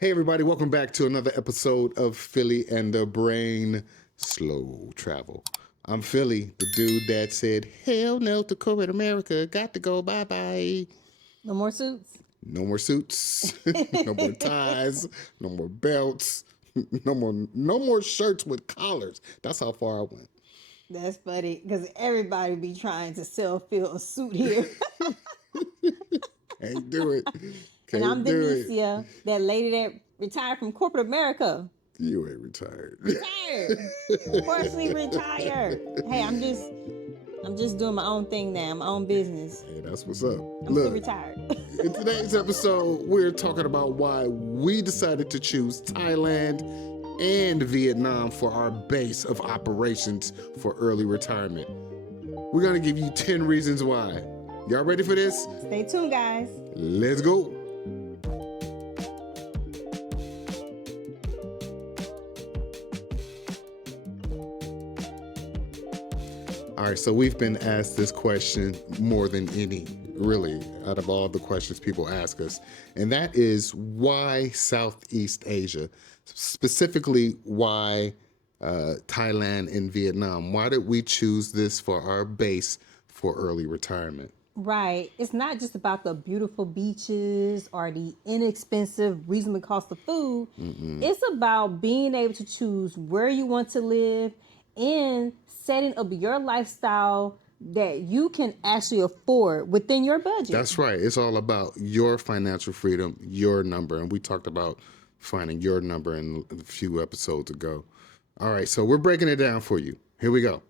Hey, everybody, welcome back to another episode of Philly and the Brain Slow Travel. I'm Philly, the dude that said, hell no to corporate America, got to go, bye bye. No more suits. No more suits, no more ties, no more belts, no more shirts with collars. That's how far I went. That's funny because everybody be trying to sell Phil a suit here. Can't do it. And Can't I'm do it. Denicia, that lady that retired from corporate America. You ain't retired. Retired. Partially retired. Hey, I'm just doing my own thing now, my own business. Hey, that's what's up. I'm still retired. In today's episode, we're talking about why we decided to choose Thailand and Vietnam for our base of operations for early retirement. We're going to give you 10 reasons why. Y'all ready for this? Stay tuned, guys. Let's go. All right, so we've been asked this question more than any, really, out of all the questions people ask us. And that is why Southeast Asia? Specifically, why Thailand and Vietnam? Why did we choose this for our base for early retirement? Right. It's not just about the beautiful beaches or the inexpensive, reasonable cost of food. It's about being able to choose where you want to live and setting up your lifestyle that you can actually afford within your budget. That's right. It's all about your financial freedom, your number. And we talked about finding your number in a few episodes ago. All right, so we're breaking it down for you. Here we go.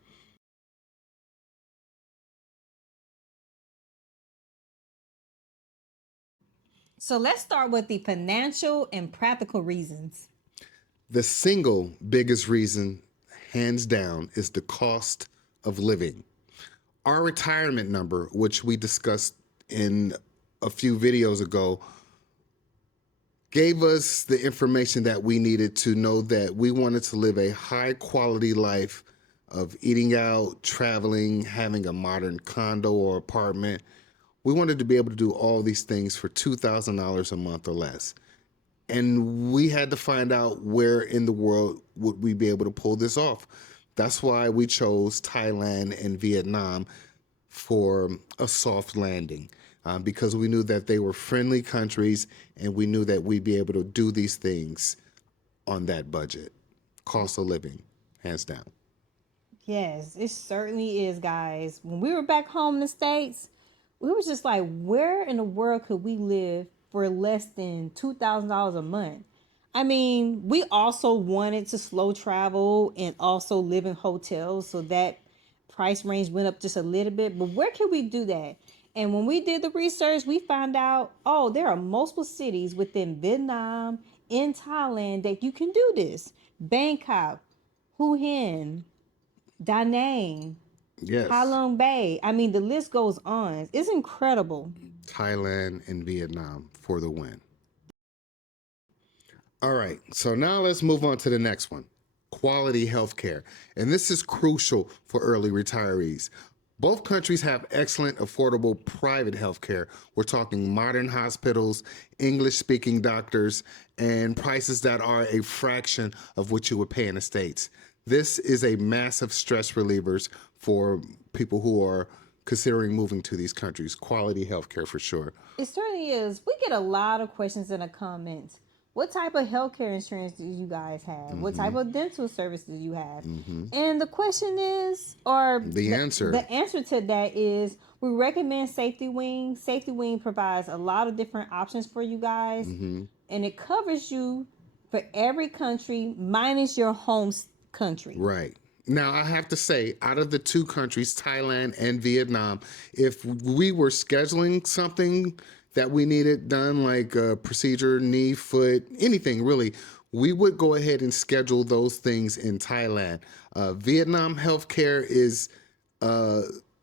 So let's start with the financial and practical reasons. The single biggest reason, hands down, is the cost of living. Our retirement number, which we discussed in a few videos ago, gave us the information that we needed to know that we wanted to live a high quality life of eating out, traveling, having a modern condo or apartment. We wanted to be able to do all these things for $2,000 a month or less. And we had to find out where in the world would we be able to pull this off. That's why we chose Thailand and Vietnam for a soft landing, because we knew that they were friendly countries and we knew that we'd be able to do these things on that budget. Cost of living, hands down. Yes, it certainly is, guys. When we were back home in the States, we were just like, where in the world could we live for less than $2,000 a month? I mean, we also wanted to slow travel and also live in hotels, so that price range went up just a little bit. But where can we do that? And when we did the research, we found out, oh, there are multiple cities within Vietnam and Thailand that you can do this. Bangkok, Hue Hin, Da Nang, Yes. Halong Bay. I mean, the list goes on. It's incredible. Thailand and Vietnam for the win. All right, so now let's move on to the next one. Quality healthcare. And this is crucial for early retirees. Both countries have excellent, affordable private healthcare. We're talking modern hospitals, English-speaking doctors, and prices that are a fraction of what you would pay in the States. This is a massive stress relievers for people who are considering moving to these countries. Quality healthcare for sure. It certainly is. We get a lot of questions in the comments. What type of healthcare insurance do you guys have? What type of dental service do you have? And the question is, or The answer to that is, we recommend Safety Wing. Safety Wing provides a lot of different options for you guys, and it covers you for every country minus your home country. Right. Now, I have to say, out of the two countries, Thailand and Vietnam, if we were scheduling something that we needed done, like a procedure, knee, foot, anything really, we would go ahead and schedule those things in Thailand. Vietnam healthcare is,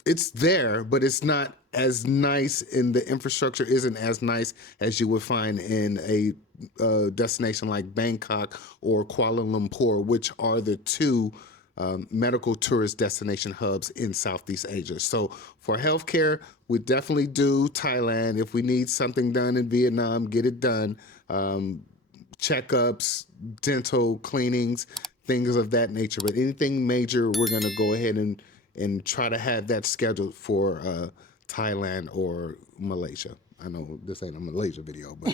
it's there, but it's not as nice, and the infrastructure isn't as nice as you would find in a destination like Bangkok or Kuala Lumpur, which are the two medical tourist destination hubs in Southeast Asia. So for healthcare, we definitely do Thailand. If we need something done in Vietnam, get it done. checkups, dental cleanings, things of that nature. But anything major, we're going to go ahead and try to have that scheduled for Thailand or Malaysia. I know this ain't a Malaysia video, but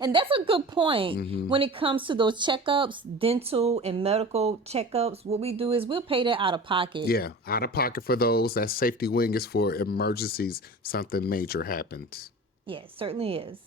And that's a good point. When it comes to those checkups, dental and medical checkups, what we do is we'll pay that out of pocket. yeah, out of pocket for those. That safety wing is for emergencies, something major happens. Yeah, it certainly is.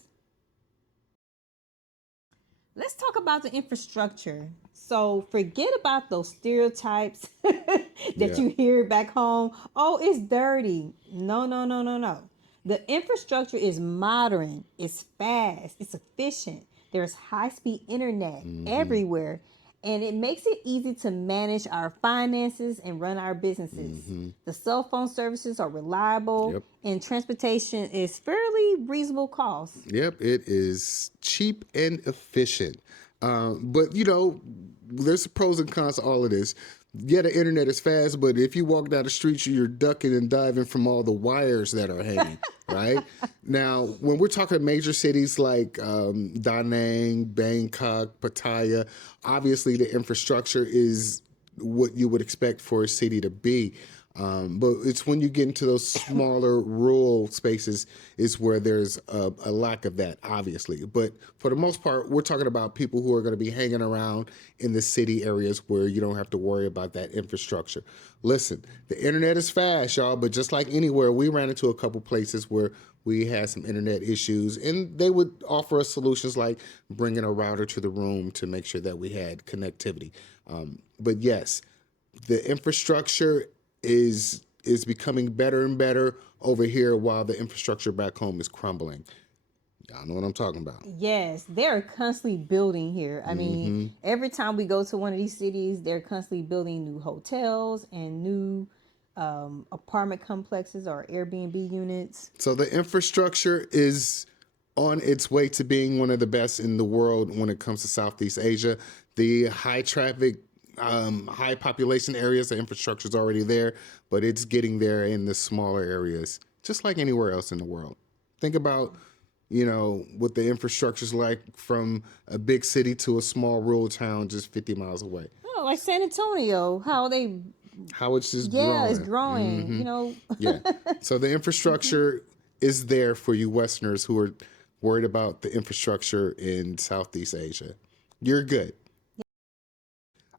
Let's talk about the infrastructure. So forget about those stereotypes that Yeah. you hear back home. Oh, it's dirty. No, no, no, no, no. The infrastructure is modern, it's fast, it's efficient. There's high-speed internet everywhere, and it makes it easy to manage our finances and run our businesses. The cell phone services are reliable, Yep. and transportation is fairly reasonable cost. Yep, it is cheap and efficient. But you know, there's pros and cons to all of this. Yeah, the internet is fast, but if you walk down the street, you're ducking and diving from all the wires that are hanging, right? Now, when we're talking major cities like Da Nang, Bangkok, Pattaya, obviously the infrastructure is what you would expect for a city to be. But it's when you get into those smaller rural spaces is where there's a lack of that, obviously. But for the most part, we're talking about people who are going to be hanging around in the city areas where you don't have to worry about that infrastructure. Listen, the internet is fast, y'all, but just like anywhere, we ran into a couple places where we had some internet issues, and they would offer us solutions like bringing a router to the room to make sure that we had connectivity. But yes, the infrastructure is becoming better and better over here while the infrastructure back home is crumbling. Y'all know what I'm talking about. Yes, they're constantly building here. I mean, every time we go to one of these cities, they're constantly building new hotels and new apartment complexes or Airbnb units. So the infrastructure is on its way to being one of the best in the world when it comes to Southeast Asia. The high traffic, high population areas, the infrastructure is already there, but it's getting there in the smaller areas, just like anywhere else in the world. Think about, you know, what the infrastructure is like from a big city to a small rural town just 50 miles away. Oh, like San Antonio, how they How it's just it's growing. growing. You know, Yeah. So the infrastructure is there for you Westerners who are worried about the infrastructure in Southeast Asia. You're good.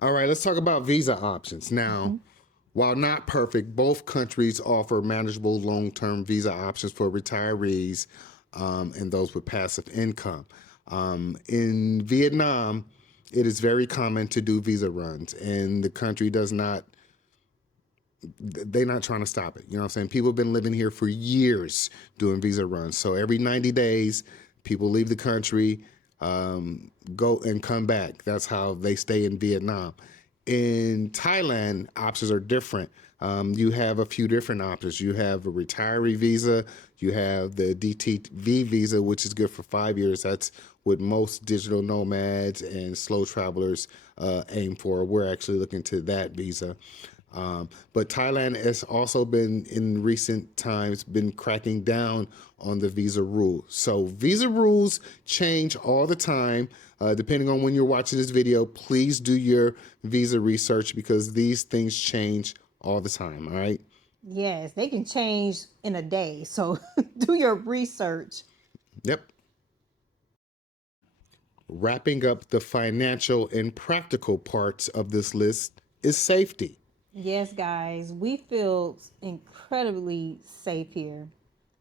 All right, let's talk about visa options. Now, while not perfect, both countries offer manageable long-term visa options for retirees and those with passive income. In Vietnam, it is very common to do visa runs, and the country does not, they're not trying to stop it. You know what I'm saying? People have been living here for years doing visa runs. So every 90 days, people leave the country, go and come back. That's how they stay in Vietnam. In Thailand, options are different. You have a few different options. You have a retiree visa. You have the DTV visa, which is good for 5 years. That's what most digital nomads and slow travelers aim for. We're actually looking to that visa. But Thailand has also been, in recent times, been cracking down on the visa rules. So visa rules change all the time. Depending on when you're watching this video, please do your visa research because these things change all the time, all right? yes, they can change in a day. So do your research. Yep. Wrapping up the financial and practical parts of this list is safety. Yes, guys, we feel incredibly safe here.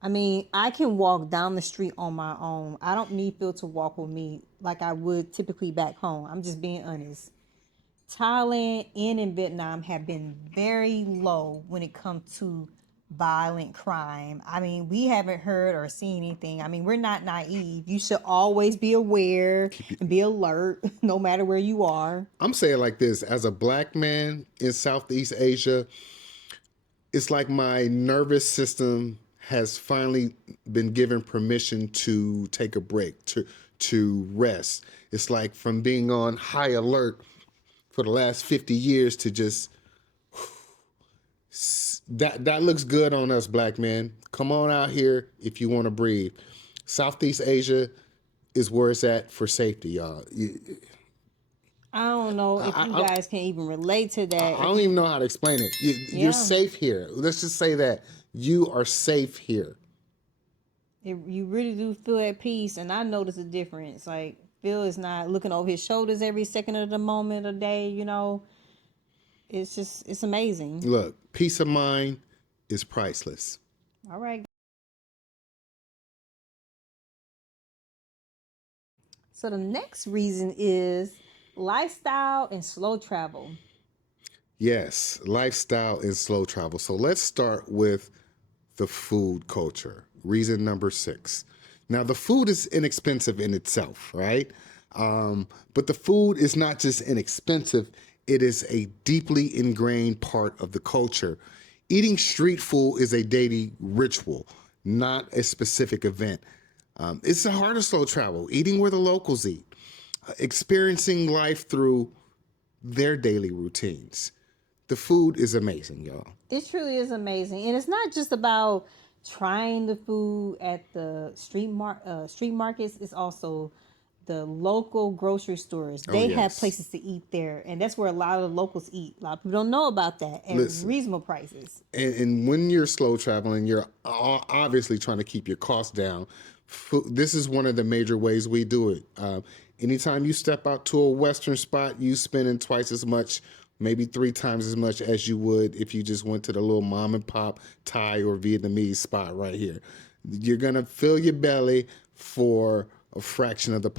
I mean, I can walk down the street on my own. I don't need Phil to walk with me like I would typically back home. I'm just being honest. Thailand and in Vietnam have been very low when it comes to violent crime. I mean, we haven't heard or seen anything. I mean, we're not naive. You should always be aware and be alert no matter where you are. I'm saying like this, as a black man in Southeast Asia, it's like my nervous system has finally been given permission to take a break, to rest. It's like from being on high alert for the last 50 years to just that looks good on us black men. Come on out here if you want to breathe. Southeast Asia, is where it's at for safety, y'all. I don't know if you guys can even relate to that. I don't even know how to explain it. You're Yeah. safe here. Let's just say that you are safe here. You really do feel at peace, and I notice a difference. Like Phil is not looking over his shoulders every second of the moment of the day. It's amazing. Look, peace of mind is priceless. All right. So the next reason is lifestyle and slow travel. Yes, lifestyle and slow travel. So let's start with the food culture. Reason number 6. Now, the food is inexpensive in itself, right? But the food is not just inexpensive, it is a deeply ingrained part of the culture. Eating street food is a daily ritual, not a specific event. It's the heart of slow travel, eating where the locals eat, experiencing life through their daily routines. The food is amazing, y'all. It truly is amazing, and it's not just about trying the food at the street markets. It's also the local grocery stores. They have yes. places to eat there, and that's where a lot of the locals eat. A lot of people don't know about that at Listen. reasonable prices. And when you're slow traveling, you're obviously trying to keep your costs down. This is one of the major ways we do it. Anytime you step out to a Western spot, you spending twice as much, maybe 3 times as much as you would if you just went to the little mom and pop Thai or Vietnamese spot right here. You're gonna fill your belly for a fraction of the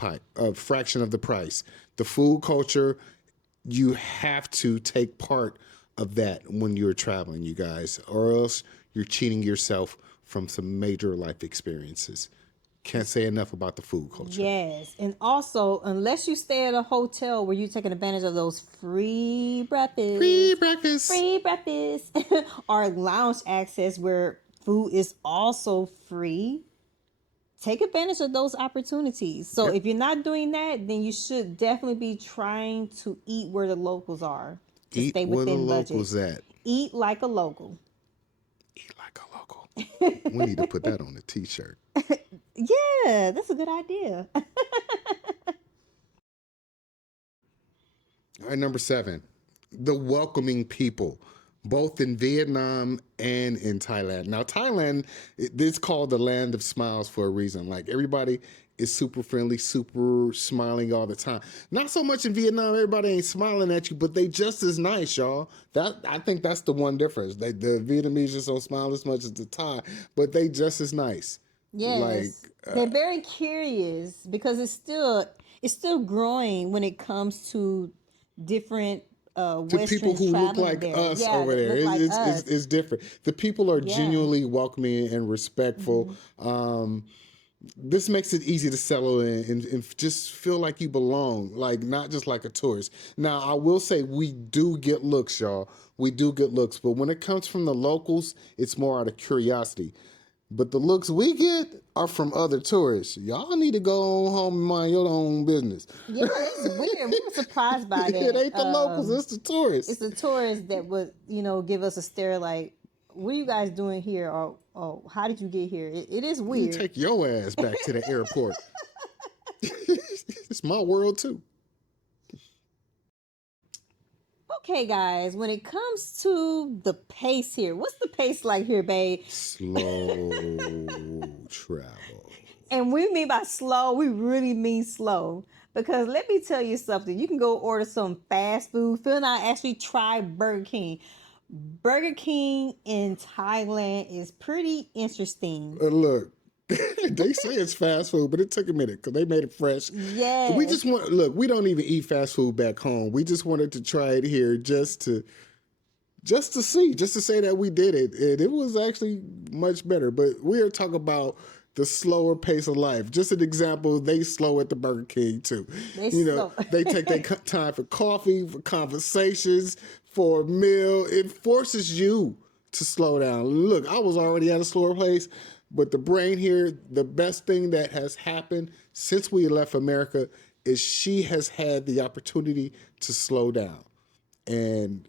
price. The food culture, you have to take part of that when you're traveling, you guys, or else you're cheating yourself from some major life experiences. Can't say enough about the food culture. Yes, and also, unless you stay at a hotel where you're taking advantage of those free breakfast, or lounge access where food is also free, take advantage of those opportunities. So if you're not doing that, then you should definitely be trying to eat where the locals are to Eat stay where the within budget. locals at. Eat like a local. Eat like a local. We need to put that on a t-shirt. Yeah, that's a good idea. All right, number 7, the welcoming people, both in Vietnam and in Thailand. Now, Thailand, it's called the land of smiles for a reason. Like, everybody is super friendly, super smiling all the time. Not so much in Vietnam, everybody ain't smiling at you, but they just as nice, y'all. I think that's the one difference. The Vietnamese just don't smile as much as the Thai, but they just as nice. Yes, they're very curious because it's still growing when it comes to different To Westerns people who look traveling like there. us Yeah, over that there, look like it's, us. it's different. The people are genuinely welcoming and respectful. This makes it easy to settle in and just feel like you belong, like not just like a tourist. Now, I will say we do get looks, y'all. We do get looks, but when it comes from the locals, it's more out of curiosity. But the looks we get are from other tourists. Y'all need to go on home and mind your own business. Yeah, it's weird. We were surprised by that. It ain't the locals, it's the tourists. It's the tourists that would, give us a stare like, what are you guys doing here? Or, oh, how did you get here? It is You weird. take your ass back to the airport. It's my world too. Okay, guys, when it comes to the pace here, what's the pace like here, babe? Slow travel. And we mean by slow, we really mean slow. Because let me tell you something. You can go order some fast food. Phil and I actually tried Burger King. Burger King in Thailand is pretty interesting. Look, they say it's fast food, but it took a minute because they made it fresh. Yes. We just want, look, we don't even eat fast food back home. We just wanted to try it here just to say that we did it. And it was actually much better. But we are talking about the slower pace of life. Just an example, they slow at the Burger King too. They take their time for coffee, for conversations, for a meal. It forces you to slow down. Look, I was already at a slower pace, but the brain here, the best thing that has happened since we left America is she has had the opportunity to slow down. And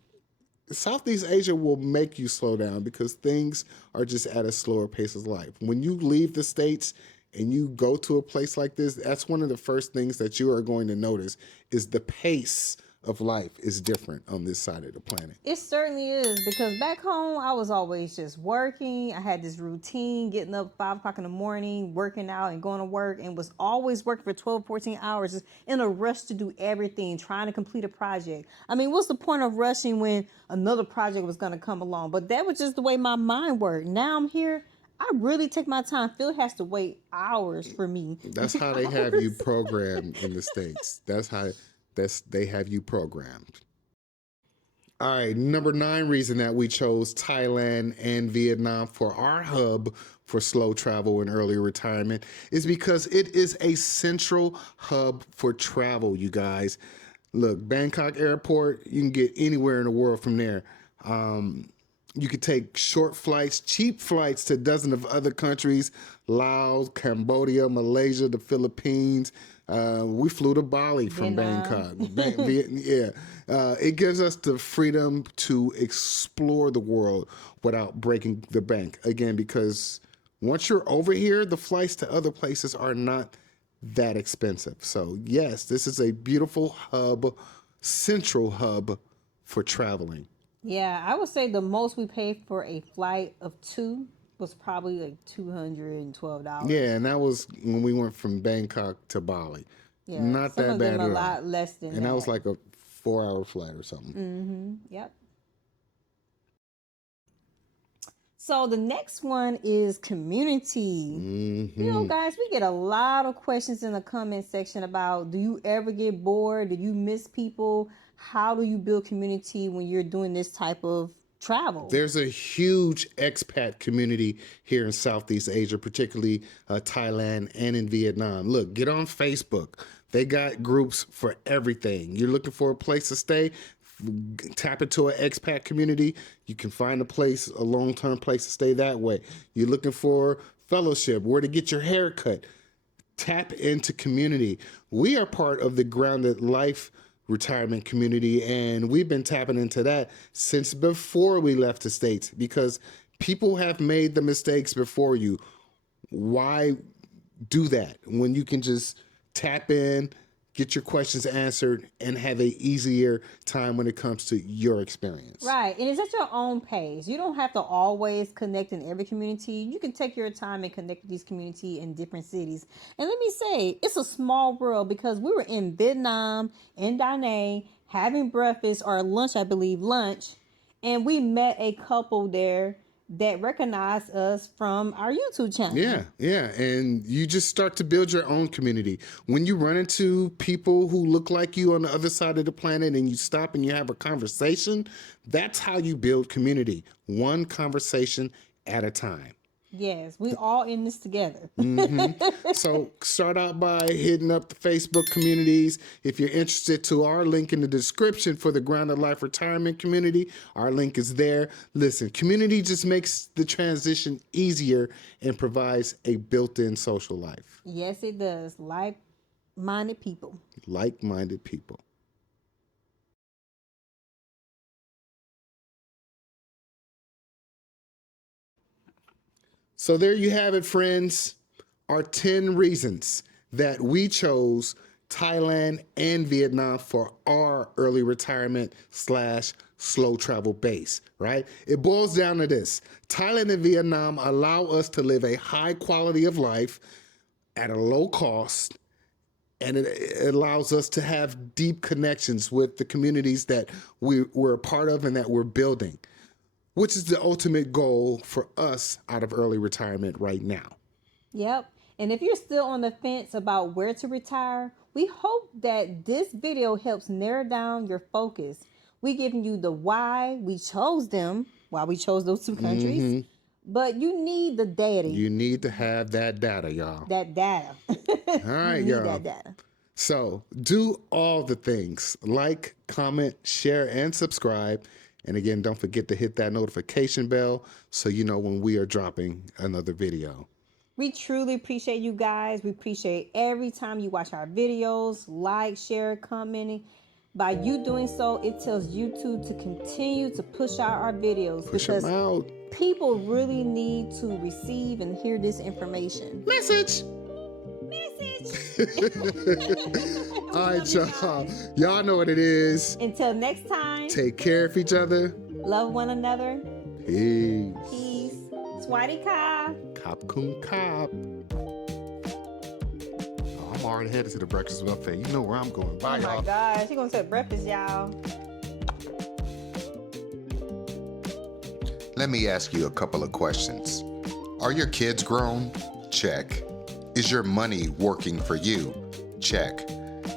Southeast Asia will make you slow down because things are just at a slower pace of life. When you leave the States and you go to a place like this, that's one of the first things that you are going to notice is the pace of life is different on this side of the planet. It certainly is, because back home I was always just working. I had this routine, getting up 5 o'clock in the morning, working out and going to work, and was always working for 12, 14 hours, just in a rush to do everything, trying to complete a project. I mean, what's the point of rushing when another project was going to come along? But that was just the way my mind worked. Now I'm here, I really take my time. Phil has to wait hours for me. That's how they have you programmed in the States. They have you programmed. All right, number 9 reason that we chose Thailand and Vietnam for our hub for slow travel and early retirement is because it is a central hub for travel, you guys. Look, Bangkok Airport, you can get anywhere in the world from there. You could take short flights, cheap flights to dozens of other countries, Laos, Cambodia, Malaysia, the Philippines. We flew to Bali from Bangkok. It gives us the freedom to explore the world without breaking the bank. Again, because once you're over here, the flights to other places are not that expensive. So yes, this is a beautiful hub, central hub for traveling. Yeah, I would say the most we paid for a flight of 2 was probably like $212. Yeah, and that was when we went from Bangkok to Bali. Yeah, not some that of bad them at a all. lot less than that. And that was like a 4-hour flight or something. Yep. So the next one is community. You know, guys, we get a lot of questions in the comment section about, do you ever get bored? Do you miss people? How do you build community when you're doing this type of travel? There's a huge expat community here in Southeast Asia, particularly Thailand and in Vietnam. Look, get on Facebook. They got groups for everything. You're looking for a place to stay, tap into an expat community. You can find a long-term place to stay that way. You're looking for fellowship, where to get your hair cut. Tap into community. We are part of the Grounded Life retirement community, and we've been tapping into that since before we left the States, because people have made the mistakes before you. Why do that when you can just tap in, get your questions answered, and have an easier time when it comes to your experience? Right. And it's at your own pace. You don't have to always connect in every community. You can take your time and connect with these communities in different cities. And let me say, it's a small world, because we were in Vietnam, in Da Nang, having breakfast or lunch, I believe, and we met a couple there that recognized us from our YouTube channel. Yeah. And you just start to build your own community. When you run into people who look like you on the other side of the planet and you stop and you have a conversation, that's how you build community. One conversation at a time. Yes, we all in this together. So start out by hitting up the Facebook communities. If you're interested, to our link in the description for the Grounded Life Retirement community, our link is there. Listen, community just makes the transition easier and provides a built-in social life. Yes, it does. Like-minded people. Like-minded people. So there you have it, friends. Our 10 reasons that we chose Thailand and Vietnam for our early retirement / slow travel base, right? It boils down to this. Thailand and Vietnam allow us to live a high quality of life at a low cost, and it allows us to have deep connections with the communities that we're a part of and that we're building, which is the ultimate goal for us out of early retirement right now. Yep. And if you're still on the fence about where to retire, we hope that this video helps narrow down your focus. We're giving you the why we chose them, why we chose those 2 countries. But you need the data. You need to have that data, y'all. That data. All right, you need y'all. that data. So do all the things. Like, comment, share, and subscribe. And again, don't forget to hit that notification bell so you know when we are dropping another video. We truly appreciate you guys. We appreciate every time you watch our videos, like, share, commenting. By you doing so, it tells YouTube to continue to push out our videos. Push them out. People really need to receive and hear this information. Message. message. All right, y'all. Y'all know what it is. Until next time, Take care of each other. love one another. Peace. Peace. Swati Ka. Cop coon cop. Oh, I'm already headed to the breakfast buffet. You know where I'm going. Bye, Oh my y'all. gosh, she going to breakfast, y'all. Let me ask you a couple of questions. Are your kids grown? Check. Is your money working for you? Check.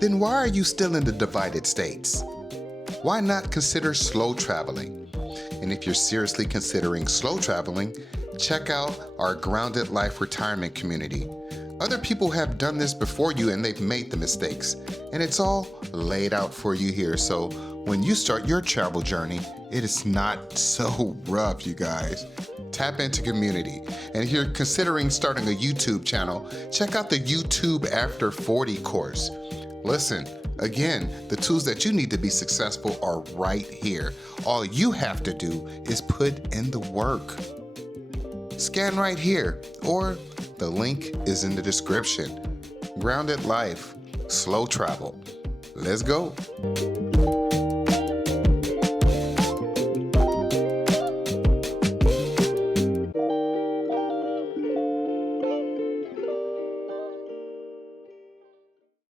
Then why are you still in the divided states? Why not consider slow traveling? And if you're seriously considering slow traveling, check out our Grounded Life Retirement Community. Other people have done this before you and they've made the mistakes. And it's all laid out for you here. So when you start your travel journey, it is not so rough, you guys. Tap into community. And if you're considering starting a YouTube channel, check out the YouTube After 40 course. Listen, again, the tools that you need to be successful are right here. All you have to do is put in the work. Scan right here, or the link is in the description. Grounded Life, slow travel. Let's go.